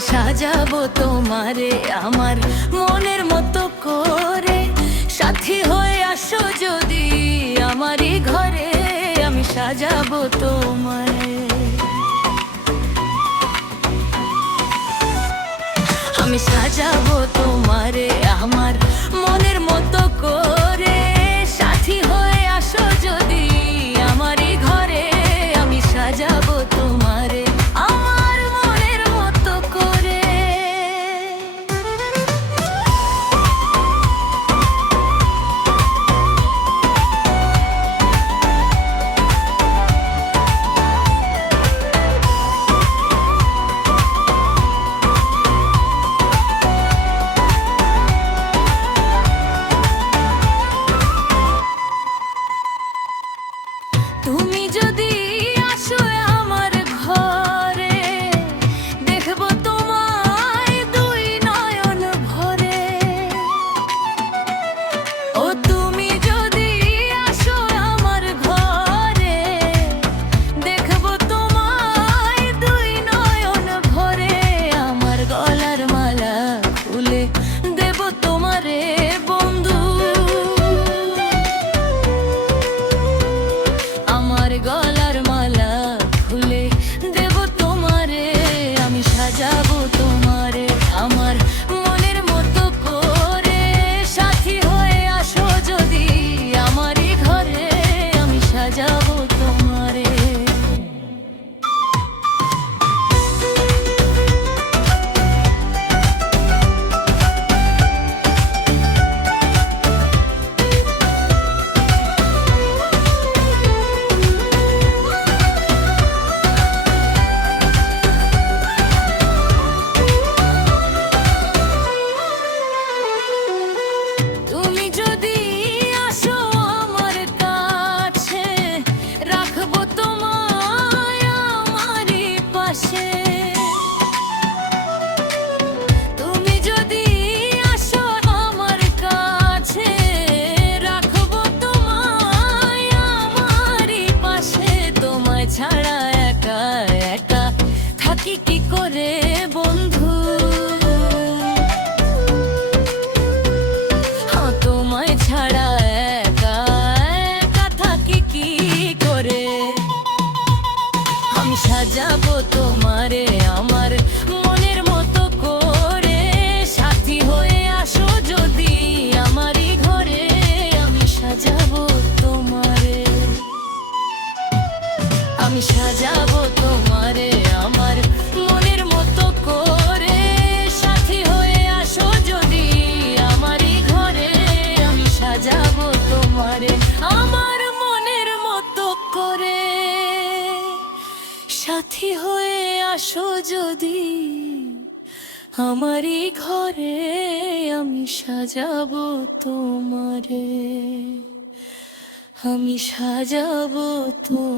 আমি সাজাবো তোমারে আমার মনের মতো করে, সাথী হয়ে আসো যদি আমারই ঘরে। আমি সাজাবো তোমারে, আমি সাজাবো তোমারে আমার মনের মতো করে, সাথী হয়ে আসো যদি আমারই ঘরে। আমি সাজাবো তোমারে আমার মনের মতো করে। তুমি যদি আসো আমার ঘরে, দেখবো তোমায় দুই নয়ন ভরে। ও তুমি যদি আসো আমার ঘরে, দেখবো তোমায় দুই নয়ন ভরে। আমার গলার মালা খুলে দেব তোমারে বন্ধু, আমার গলার মালা খুলে দেব তোমারে। আমি সাজাবো তোমারে আমার মনের মতো করে, সাথী হয়ে আসো যদি আমারই ঘরে। আমি সাজাবো তোমারে। তুমি যদি আসো আমার কাছে, রাখবো তোমায় আমারই পাশে। তুমি যদি আসো আমার কাছে, রাখবো তোমায় আমারই পাশে। তোমায় ছাড়া একা একা থাকি কি করে বন্ধু, তোমায় ছাড়া একা একা থাকি কি করে। আমি সাজাবো তোমারে আমার মনের মতো করে, সাথী হয়ে আসো যদি আমারই ঘরে। আমি সাজাবো তোমারে, আমি সাজাবো তোমারে আমার মনের মতো করে, সাথী হয়ে আসো যদি আমারই ঘরে। আমি সাজাবো তোমারে আমার মনের মতো করে, সাথী হয়ে আসো যদি আমারই ঘরে। আমি সাজাবো তোমারে, আমি সাজাবো তোমারে।